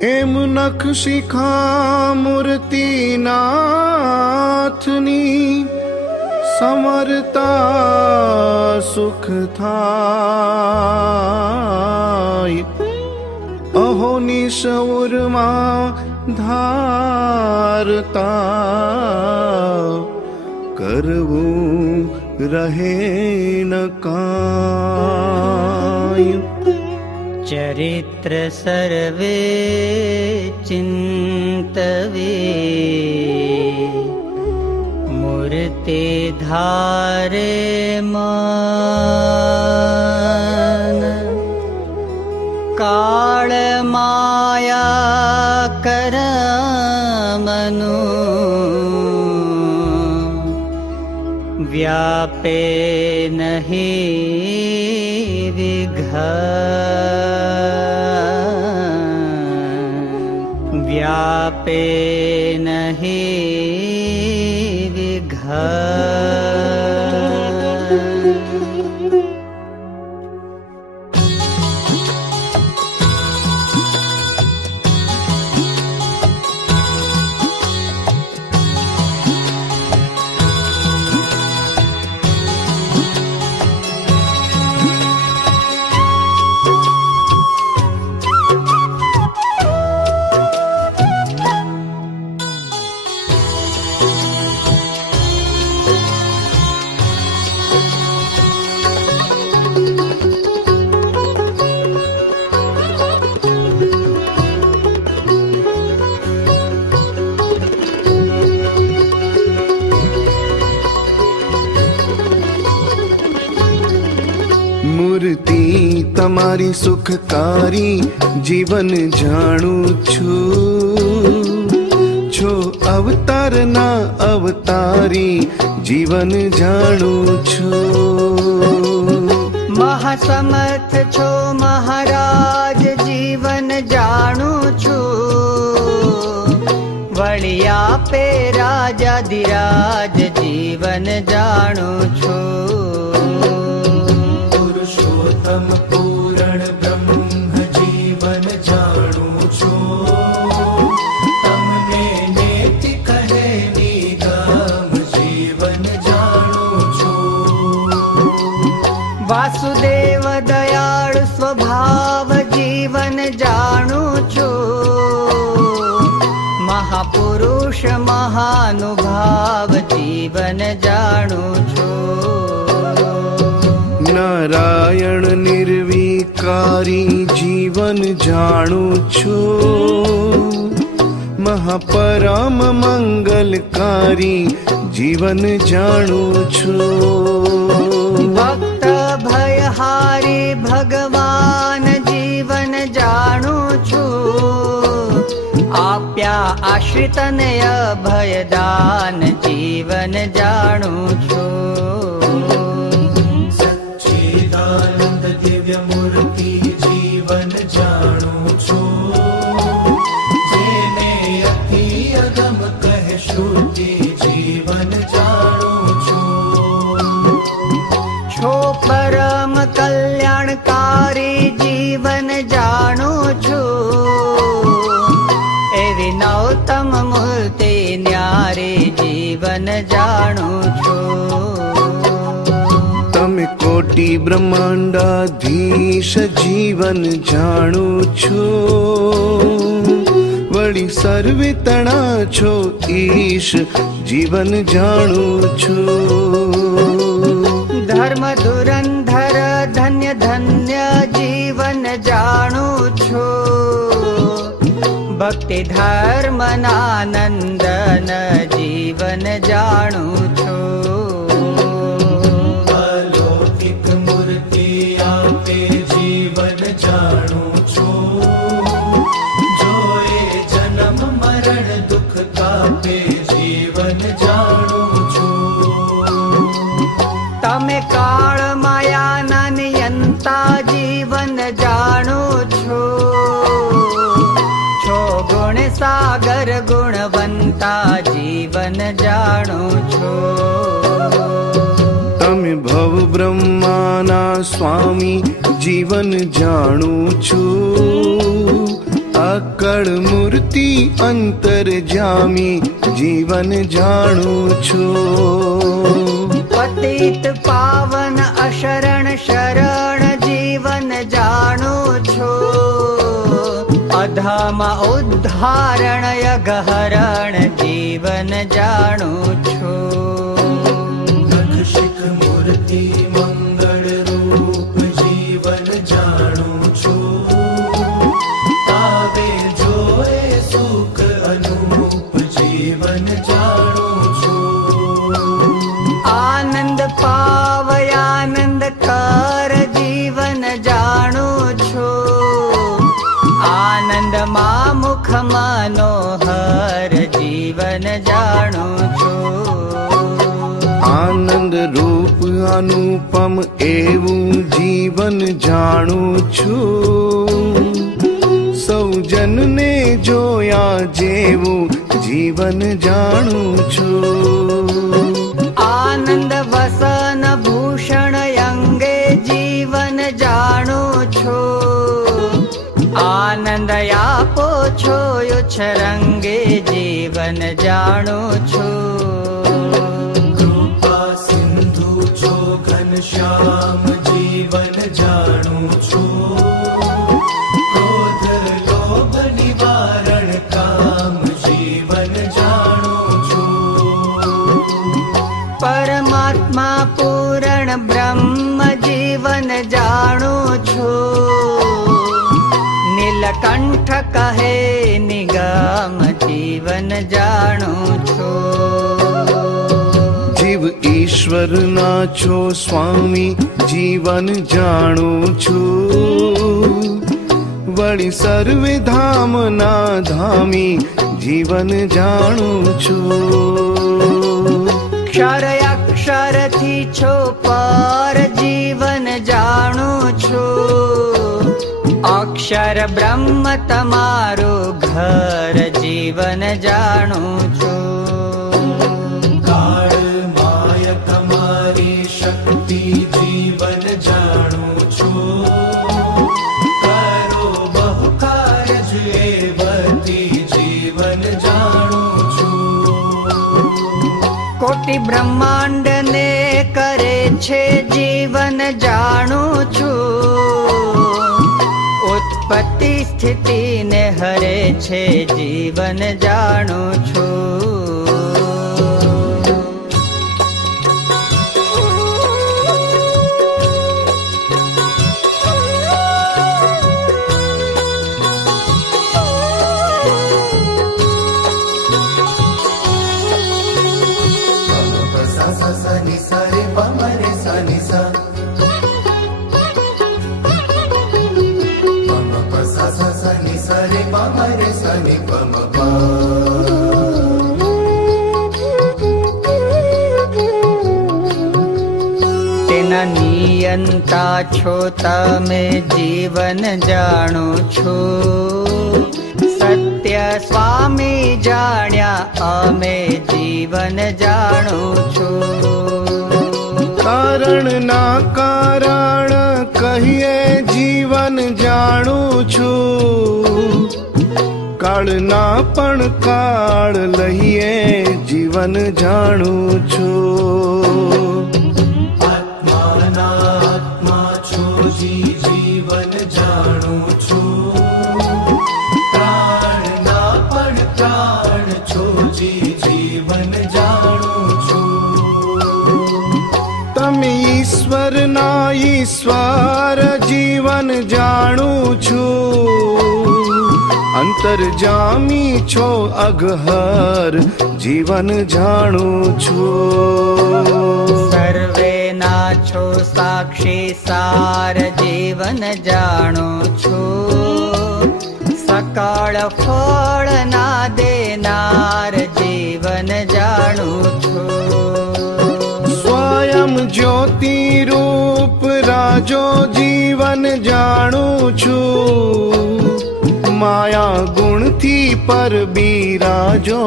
એમ નખ શિખા મૂર્તિનાથની સમરતા સુખ થાય. અહો નિશૌરમાં ધારતા કરવું રહે ન કાંઈ. ચરિત્ર સર્વે ચિંતવે મૂર્તે ધારે મન. કાળ માયા કરમનું વ્યાપે નહીં વિઘન. વ્યાપે નહીં વિઘન. મૂર્તિ તમારી સુખકારી જીવન જાણું છું. છો અવતારના અવતારી જીવન જાણું છું. મહાસમર્થ છો મહારાજ જીવન જાણું છું. વળી આપે રાજાધિરાજ જીવન જાણું છું. પુરુષોત્તમ પૂરણ બ્રહ્મ જીવન જાણું છું. તમને નેતિ કહે નિગમ જીવન જાણું છું. વાસુદેવ દયાળ સ્વભાવ જીવન જાણું છું. મહાપુરુષ મહાનુભાવ જીવન જાણું છું. નારાયણ નિર્વિકારી જીવન જાણું છું. મહાપરમ મંગલકારી જીવન જાણું છું. ભક્ત ભયહારી ભગવાન જીવન જાણું છું. આપ્યા આશ્રિતને અભયદાન જીવન જાણું છું. સચ્ચિદાનંદ દિવ્ય મૂર્તિ જીવન જાણું છું. જેને અતિ અગમ કહે શ્રુતિ જીવન જાણું છું. છો પરમ કલ્યાણકારી જીવન જાણું છું. એવી નવતમ મૂર્તિ ન્યારી જીવન જાણું છું. તમે કોટી બ્રહ્માંડાધીશ જીવન જાણું છું. વળી સર્વે તણા છો ઈશ જીવન જાણું છું. ધર્મ ધુરંધર ધન્ય ધન્ય જીવન જાણું છું. ભક્તિ ધર્મ નાનંદન જીવન જાણું છું. અલૌકિક મૂર્તિ આપે જીવન જાણું છું. જોએ જન્મ મરણ દુઃખ કાપે જીવન જાણું છું. તમે કાળ માયાના નિયંતા જીવન જાણું છું. છો ગુણ સાગર ગુણવંતા જીવન જાણું છું. તમે ભવ બ્રહ્માના સ્વામી જીવન જાણું છું. સાકળ મૂર્તિ અંતરજામી જીવન જાણું છું. પતિત પાવન અશરણ શરણ જીવન જાણું છું. અધમ ઉદ્ધારણ યગહરણ જીવન જાણું છું. નખશિખ મૂર્તિ મંગળ રૂપ જીવન જાણું છું. તાવે જોએ સુખ અનુરૂપ જીવન જાણું છું. આનંદ પાવયાનંદ કર જીવન જાણું છું. આનંદમાં મુખ મનોહર જીવન જાણું છું. આનંદ રૂપ અનુપમ એવું જીવન જાણું છું. સૌજનને જોયા જેવું જીવન જાણું છું. આનંદ વસન ભૂષણ અંગે જીવન જાણું છું. આનંદ આપો છો યુચ્છરંગે જીવન જાણું છું. કૃપા સિંધુ છો ઘનશ્યામ જીવન જાણું છું. ક્રોધ લોભ નિવારણ કામ જીવન જાણું છું. પરમાત્મા પૂરણ બ્રહ્મ જીવન જાણું છું. નીલકંઠ કહે નિગમ જીવન જાણું છું. જીવ ઈશ્વરના છો સ્વામી જીવન જાણું છું. વળી સર્વે ધામના ધામી જીવન જાણું છું. ક્ષર અક્ષરથી છો પર જીવન જાણું છું. અક્ષર બ્રહ્મ તમારું ઘર જીવન જાણું છું. કાળ માય તમારી શક્તિ જીવન જાણું છું. કરો બહુ કારજ એવતી જીવન જાણું છું. કોટી બ્રહ્માંડ ને કરે છે જીવન જાણું છું. ઉત્પત્તિ સ્થિતિ ને હરે છે જીવન જાણું છું. તેના નિયંતા છો તમે જીવન જાણો છો. સત્ય સ્વામી જાણ્યા અમે જીવન જાણો છો. કારણના કારણ કહીએ જીવન જાણું છું. કાળના પણ કાળ લઈએ જીવન જાણું છું. આત્માના આત્મા છો જીવન જાણું છું. પ્રાણના પણ પ્રાણ છો જીવન જાણું છું. તમે ઈશ્વરના ઈશ્વર જીવન જાણું છું. અંતરજામી છો અઘહર જીવન જાણું છું. સર્વેના છો સાક્ષી સાર જીવન જાણો છો. સકાળ ફળ ના દેનાર જીવન જાણું છું. સ્વયં જ્યોતિ રૂપ રાજો જીવન જાણું છું. માયા ગુણથી પર બિરાજો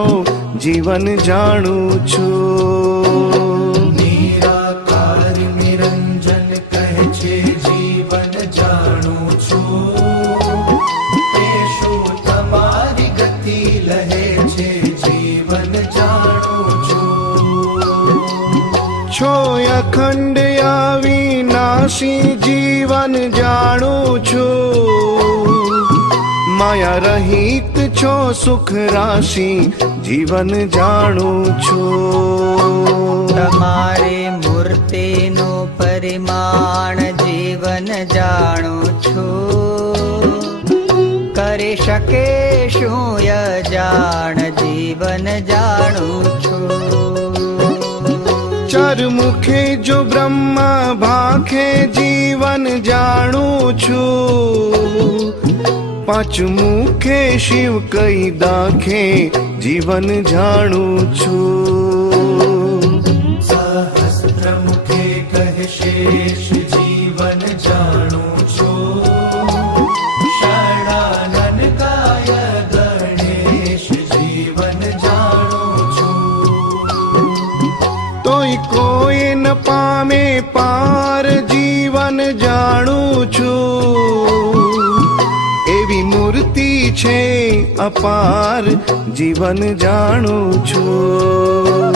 જીવન જાણું છું. નિરાકાર નિરંજન કહે છે જીવન જાણું છું. પુરુષોત્તમ રાશિ જીવન જાણું છું, માયા રહિત છો સુખ રાશિ જીવન જાણું છું. તમારી મૂર્તિનું પરિમાણ જીવન જાણું છું, કરી શકે શું યજાણ જીવન જાણું છું. ચાર મુખે જો બ્રહ્મા ભાખે જીવન જાણું છું, પાંચ મુખે શિવ કઈ દાખે જીવન જાણું છું. સહસ્ત્ર મુખે કહે શેષ જીવન જાણું છું, ષડાનન કાય ગણેશ જીવન જાણું છું. તોય કોઈ ન પામે પાર જીવન જાણું છું, એવી મૂર્તિ છે અપાર જીવન જાણું છું.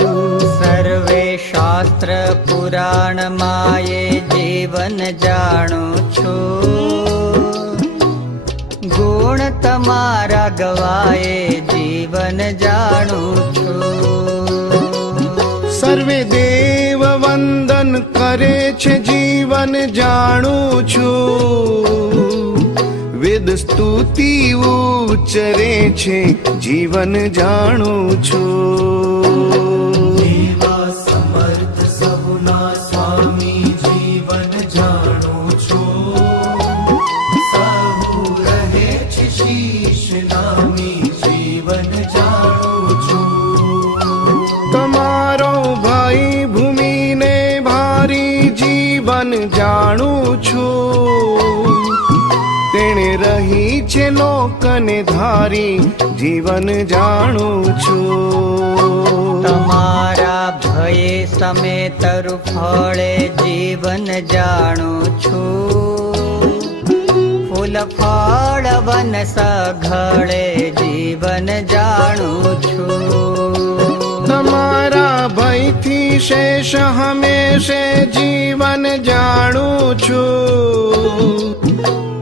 સર્વે શાસ્ત્ર પુરાણ માયે જીવન જાણું છું, ગુણ તમારા ગવાયે જીવન જાણું છું. સર્વે દેવ વંદન કરે છે જીવન જાણું છું, વેદ સ્તુતિ ઉચ્ચરે છે જીવન જાણું છું. એવા સમર્થ સહુના સ્વામી જીવન જાણું છું, સહુ રહે છે શીશ નામી જીવન જાણું છું. તમારો ભાઈ ભૂમિને ભારી જીવન જાણું છું, તેણે રહી છે લોકને ધારી જીવન જાણું છું. તમારા ભયે સમે તરુ ફળે જીવન જાણું છું, ફૂલ ફળ વન સઘળે જીવન જાણું છું. તમારા ભયથી શેષ હંમેશે જીવન જાણું છું,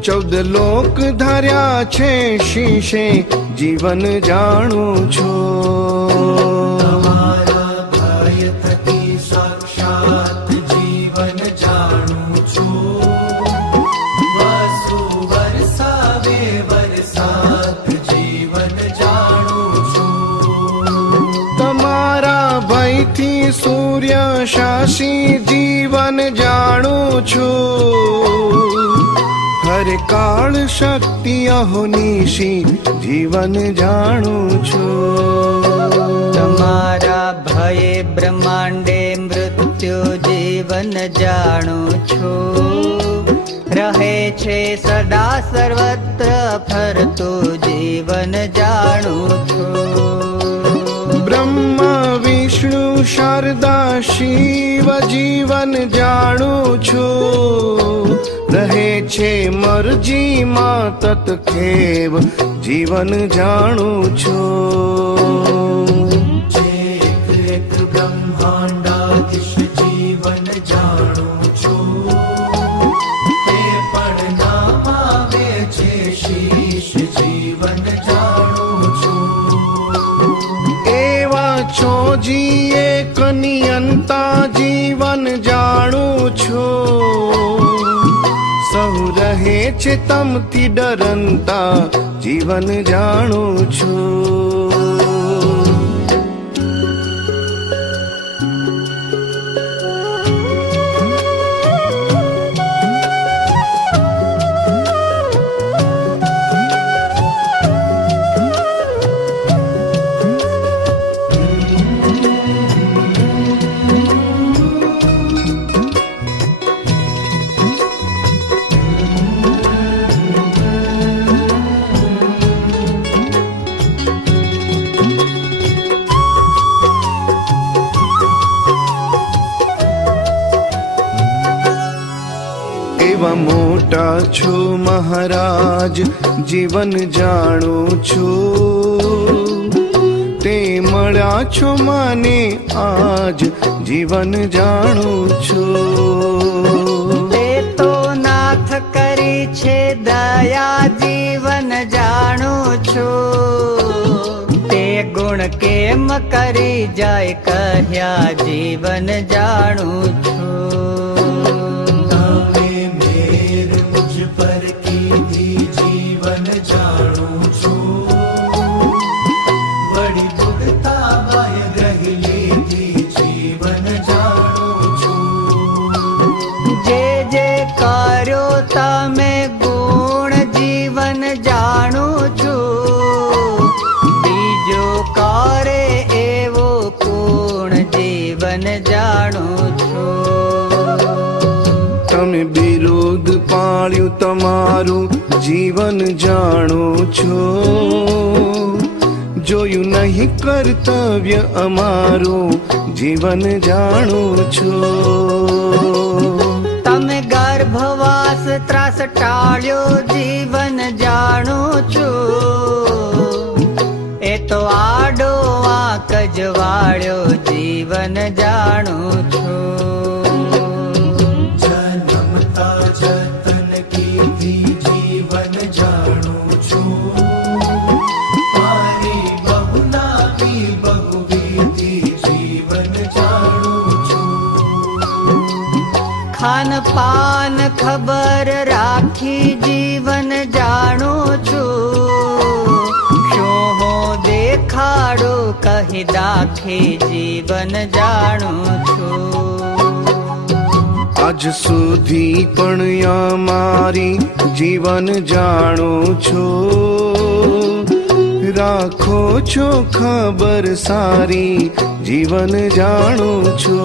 14 લોક ધર્યા છે શીશે જીવન જાણું છું. તમારા ભય થકી સાક્ષાત જીવન જાણું છું, વસુ વરસાવે વરસાત જીવન જાણું છું. તમારા ભયથી સૂર્ય શાસી જીવન જાણું છું, હરે કાળ શક્તિ અહોનિશી જીવન જાણું છું. તમારા ભયે બ્રહ્માંડે મૃત્યુ જીવન જાણું છું, રહે છે સદા સર્વત્ર ફરતું જીવન જાણું છું. બ્રહ્મા વિષ્ણુ શારદા શિવ જીવન જાણું છું, રહે છે મરજીમાં તત્ખેવ જીવન જાણું છું. જે એક બ્રહ્માંડાધીશ જીવન જાણું છું, તે પણ નામ આવે છે શીશ જીવન જાણું છું. એવા છો જી એક નિયંતા જીવન જાણું છું, સહુ રહે છે તમથી ડરંતા જીવન જાણું છું. એવા મોટા છો મહારાજ જીવન જાણું છું, તે મળ્યા છો મને આજ જીવન જાણું છું. તે છે દયા જીવન જાણું છું તે ગુણ કેમ કરી જાય કહ્યા જીવન જાણું છું તમે મેર મુझ પર કીધી જીવન જાણું છું વળી ભોગતા બાય ગ્રહી લીધી જીવન જાણું છું જે જે કર્યો તમે ગુણ જીવન જાણું છું બીજો કરે એવો ગુણ જીવન જાણું છું તમે બિરુદ પાળ્યું તમારું જીવન જાણો છો જોયું નહીં કર્તવ્ય અમારું જીવન જાણો છો તમે ગર્ભવાસ ત્રાસ ટાળ્યો જીવન જાણું છું એ તો આડો વાંક જ વાળ્યો જીવન જાણું છું જન્મતા જતન કીધી જીવન જાણું છું મારી બહુ નામી બહુ વીતી જીવન જાણું છું ખાન પાન ખબર રાખી જીવન જાણું છું શું હો દેખાડો કહી દાખી જીવન જાણું છું આજ સુધી પણ અમારી જીવન જાણો છો રાખો છો ખબર સારી જીવન જાણો છો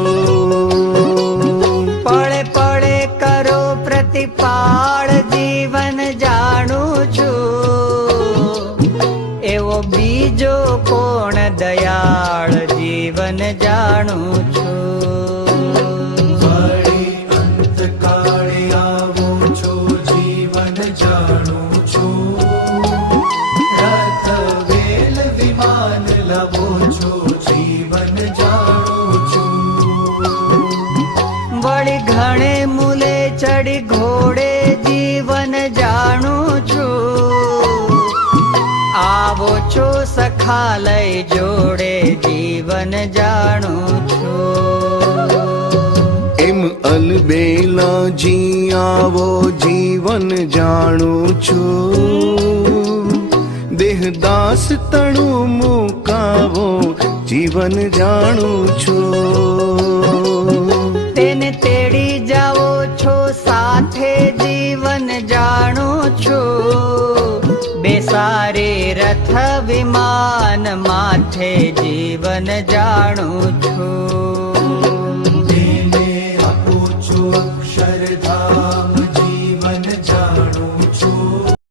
પળે પળે કરો પ્રતિપાળ જીવન જાણું છું એવો બીજો કોણ દયાળ જીવન જાણું છું વળી અંતકાળે આવો છો જીવન જાણું છું રથ વેલ વિમાન લાવો છો જીવન જાણું છું વળી ઘણે મૂલે ચડી ઘોડે જીવન જાણું છું આવો છો સખા લઈ જોડે જીવન જાણું છું એમ અલબેલાજી આવો જીવન જાણું છું દેહદાસ તણું મુકાવો જીવન જાણું છું તેને તેડી જાઓ છો સાથે જીવન જાણું છું બેસારે રથ વિમાન માથે જીવન જાણું છું